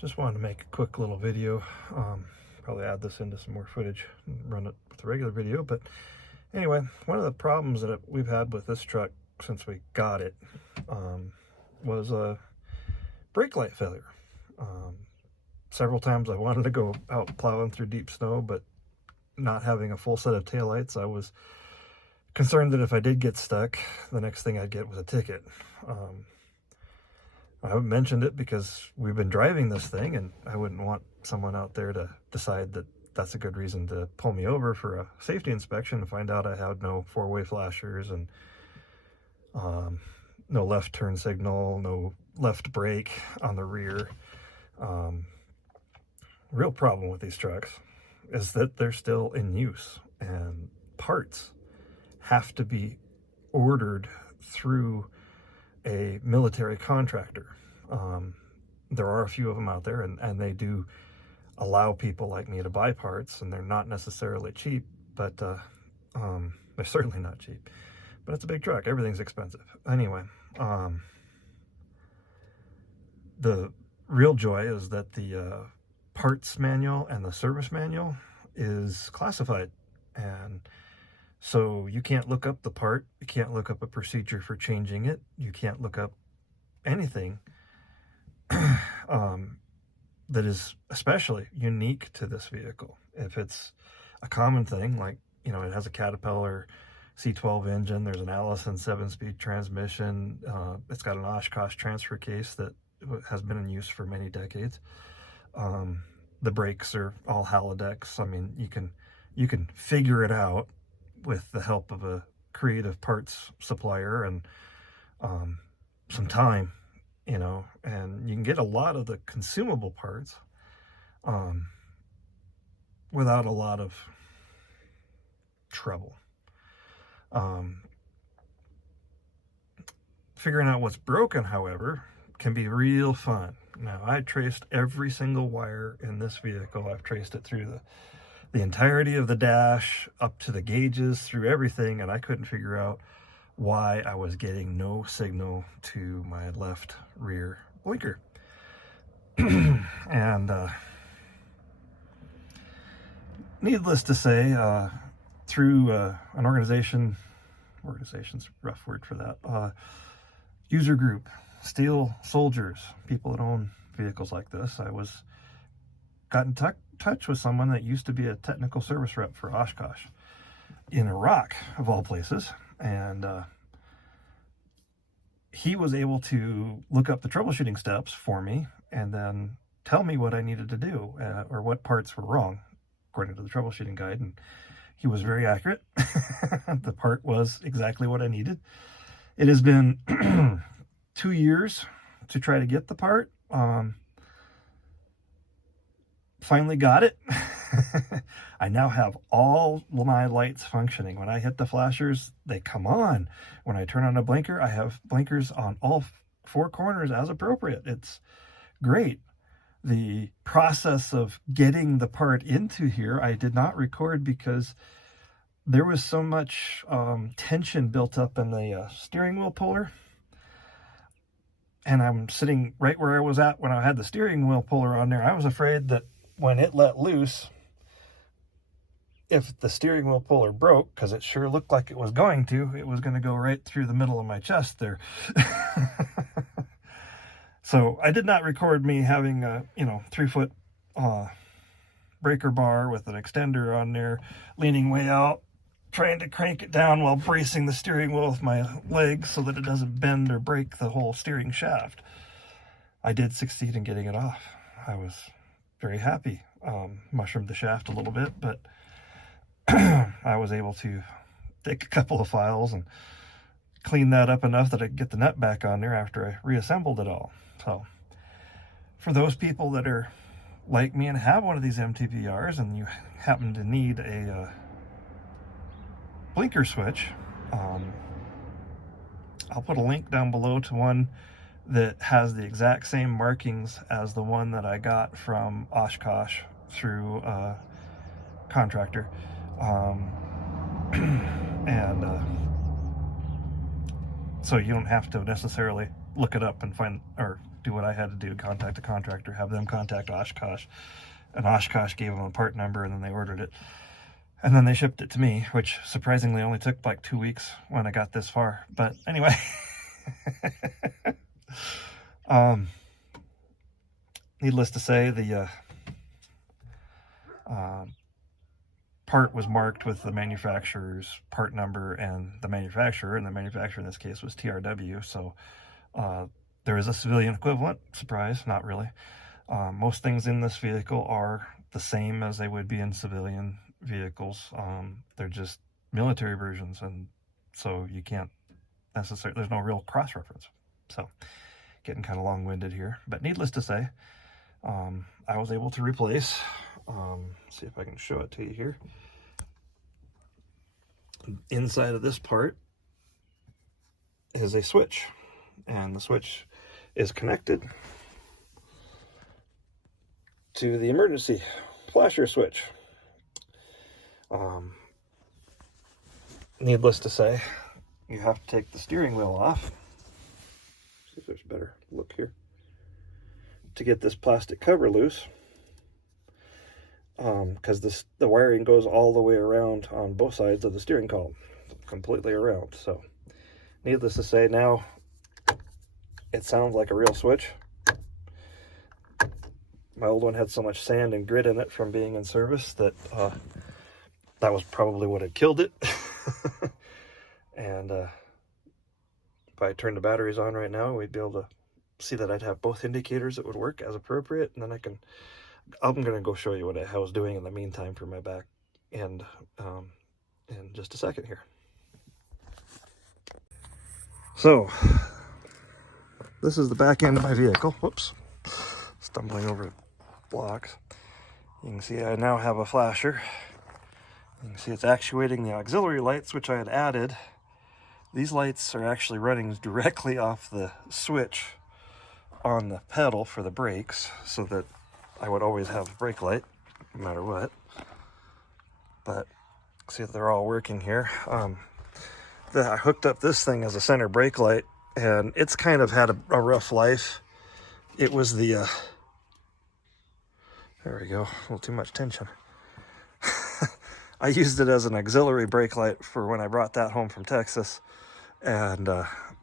Just wanted to make a quick little video. Probably add this into some more footage and run it with a regular video. But anyway, one of the problems that we've had with this truck since we got it was a brake light failure. Several times I wanted to go out plowing through deep snow, but not having a full set of taillights, I was concerned that if I did get stuck, the next thing I'd get was a ticket. I haven't mentioned it because we've been driving this thing, and I wouldn't want someone out there to decide that that's a good reason to pull me over for a safety inspection and find out I had no four-way flashers and no left turn signal, no left brake on the rear. Real problem with these trucks is that they're still in use, and parts have to be ordered through a military contractor. There are a few of them out there, and they do allow people like me to buy parts, and they're not necessarily cheap, but they're certainly not cheap. But it's a big truck. Everything's expensive. Anyway, the real joy is that the parts manual and the service manual is classified, and so you can't look up the part, you can't look up a procedure for changing it, you can't look up anything that is especially unique to this vehicle. If it's a common thing, like, you know, it has a Caterpillar C12 engine, there's an Allison 7-speed transmission, it's got an Oshkosh transfer case that has been in use for many decades. The brakes are all Halodex. I mean, you can figure it out with the help of a creative parts supplier and some time, you know, and you can get a lot of the consumable parts without a lot of trouble. Figuring out what's broken, however, can be real fun. Now, I traced every single wire in this vehicle. I've traced it through the entirety of the dash, up to the gauges, through everything, and I couldn't figure out why I was getting no signal to my left rear blinker. And needless to say, through an organization's a rough word for that, user group, Steel Soldiers, people that own vehicles like this, I got in touch with someone that used to be a technical service rep for Oshkosh in Iraq, of all places, and he was able to look up the troubleshooting steps for me and then tell me what I needed to do, or what parts were wrong according to the troubleshooting guide, and he was very accurate. The part was exactly what I needed. It has been 2 years to try to get the part. Finally got it. I now have all my lights functioning. When I hit the flashers, they come on. When I turn on a blinker, I have blinkers on all 4 corners as appropriate. It's great. The process of getting the part into here, I did not record because there was so much tension built up in the steering wheel puller. And I'm sitting right where I was at when I had the steering wheel puller on there. I was afraid that when it let loose, if the steering wheel puller broke, because it sure looked like it was going to go right through the middle of my chest there. So I did not record me having a 3-foot breaker bar with an extender on there, leaning way out, trying to crank it down while bracing the steering wheel with my legs so that it doesn't bend or break the whole steering shaft. I did succeed in getting it off. I was very happy. Mushroomed the shaft a little bit, but I was able to take a couple of files and clean that up enough that I could get the nut back on there after I reassembled it all. So for those people that are like me and have one of these MTVRs and you happen to need a blinker switch, I'll put a link down below to one that has the exact same markings as the one that I got from Oshkosh through a contractor, and so you don't have to necessarily look it up and find, or do what I had to do, contact a contractor, have them contact Oshkosh, and Oshkosh gave them a part number, and then they ordered it. And then they shipped it to me, which surprisingly only took like 2 weeks when I got this far. But anyway, needless to say, the part was marked with the manufacturer's part number and the manufacturer in this case was TRW. So there is a civilian equivalent. Surprise, not really. Most things in this vehicle are the same as they would be in civilian vehicles. They're just military versions, and so you can't necessarily, there's no real cross-reference. So getting kind of long-winded here, but needless to say, I was able to replace, see if I can show it to you here. Inside of this part is a switch, and the switch is connected to the emergency flasher switch. Needless to say, you have to take the steering wheel off. See if there's a better look here. To get this plastic cover loose, because the wiring goes all the way around on both sides of the steering column, completely around. So needless to say, now it sounds like a real switch. My old one had so much sand and grit in it from being in service that that was probably what had killed it. And if I turned the batteries on right now, we'd be able to see that I'd have both indicators that would work as appropriate. And then I'm going to go show you what I was doing in the meantime for my back end in just a second here. So this is the back end of my vehicle. Whoops, stumbling over blocks. You can see I now have a flasher. You can see it's actuating the auxiliary lights, which I had added. These lights are actually running directly off the switch on the pedal for the brakes, so that I would always have a brake light no matter what. But see if they're all working here. I hooked up this thing as a center brake light, and it's kind of had a rough life. It was the there we go, a little too much tension. I used it as an auxiliary brake light for when I brought that home from Texas, and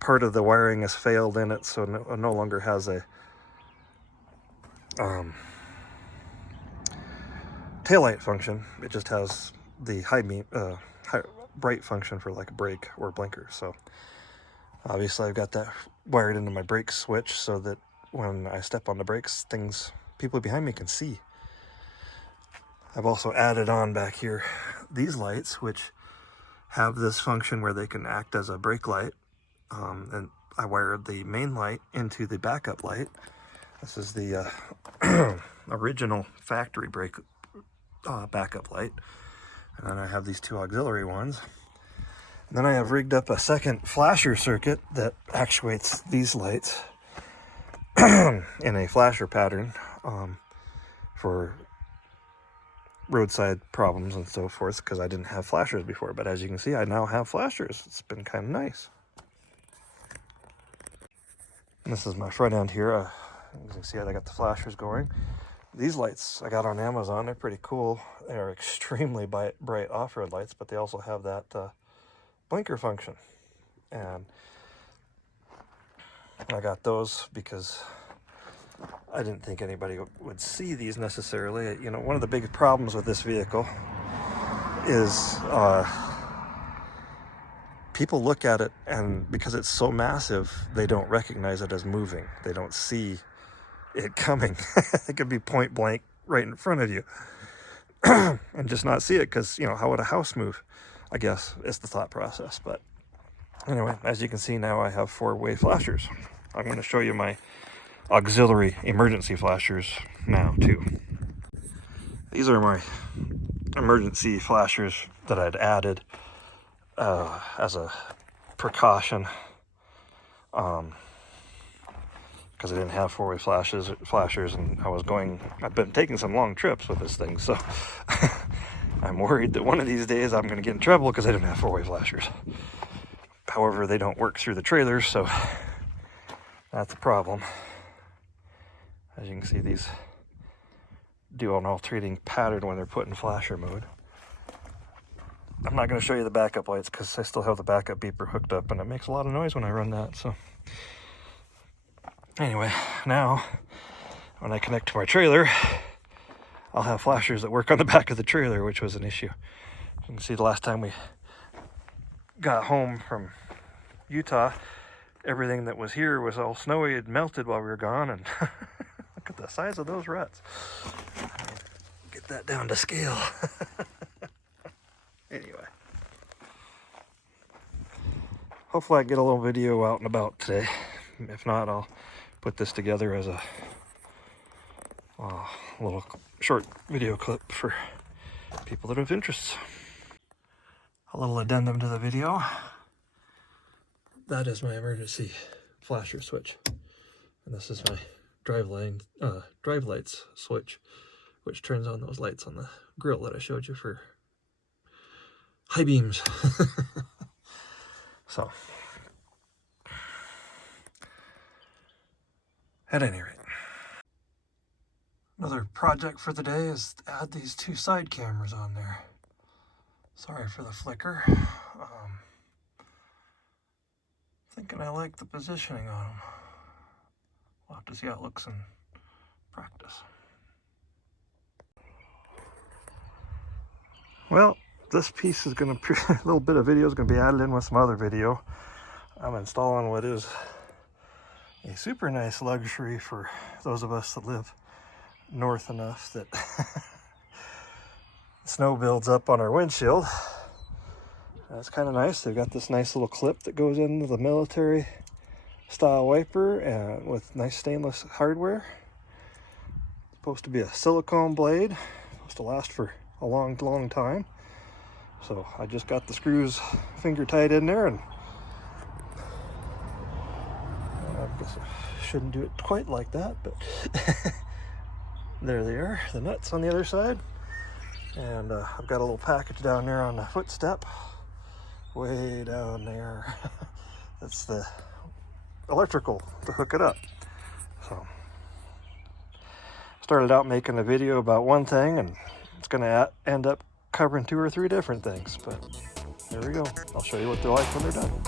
part of the wiring has failed in it, so no longer has a taillight function. It just has the high bright function for like a brake or blinker. So obviously I've got that wired into my brake switch so that when I step on the brakes, people behind me can see. I've also added on back here these lights, which have this function where they can act as a brake light. And I wired the main light into the backup light. This is the original factory brake backup light. And then I have these two auxiliary ones. And then I have rigged up a second flasher circuit that actuates these lights in a flasher pattern for roadside problems and so forth, because I didn't have flashers before. But as you can see, I now have flashers. It's been kind of nice. And this is my front end here. As you can see, I got the flashers going. These lights I got on Amazon. They're pretty cool. They are extremely bright off-road lights, but they also have that blinker function. And I got those because I didn't think anybody would see these necessarily. You know, one of the big problems with this vehicle is people look at it, and because it's so massive, they don't recognize it as moving. They don't see it coming. It could be point blank right in front of you and just not see it, because, you know, how would a house move? I guess it's the thought process. But anyway, as you can see now, I have 4-way flashers. I'm going to show you my auxiliary emergency flashers now too. These are my emergency flashers that I'd added as a precaution, because I didn't have 4-way flashers, and I've been taking some long trips with this thing, so I'm worried that one of these days I'm going to get in trouble because I didn't have 4-way flashers. However, they don't work through the trailers, so That's a problem. As you can see, these do an alternating pattern when they're put in flasher mode. I'm not going to show you the backup lights because I still have the backup beeper hooked up and it makes a lot of noise when I run that. So anyway, now when I connect to my trailer, I'll have flashers that work on the back of the trailer, which was an issue. You can see the last time we got home from Utah, everything that was here was all snowy. It melted while we were gone, and look at the size of those ruts. Get that down to scale. Anyway, hopefully I get a little video out and about today. If not, I'll put this together as a little short video clip for people that have interests. A little addendum to the video. That is my emergency flasher switch, and this is my drive lights switch, which turns on those lights on the grill that I showed you for high beams. So, at any rate, another project for the day is to add these two side cameras on there. Sorry for the flicker. Thinking I like the positioning on them. We'll have to see how it looks in practice. Well, this piece is going to, a little bit of video is going to be added in with some other video. I'm installing what is a super nice luxury for those of us that live north enough that snow builds up on our windshield. That's kind of nice. They've got this nice little clip that goes into the military style wiper and with nice stainless hardware. It's supposed to be a silicone blade, supposed to last for a long time. So I just got the screws finger tight in there, and I guess I shouldn't do it quite like that, but there they are, the nuts on the other side. And I've got a little package down there on the footstep, way down there. That's the electrical to hook it up. So started out making a video about one thing, and it's going to end up covering 2 or 3 different things, but there we go. I'll show you what they're like when they're done.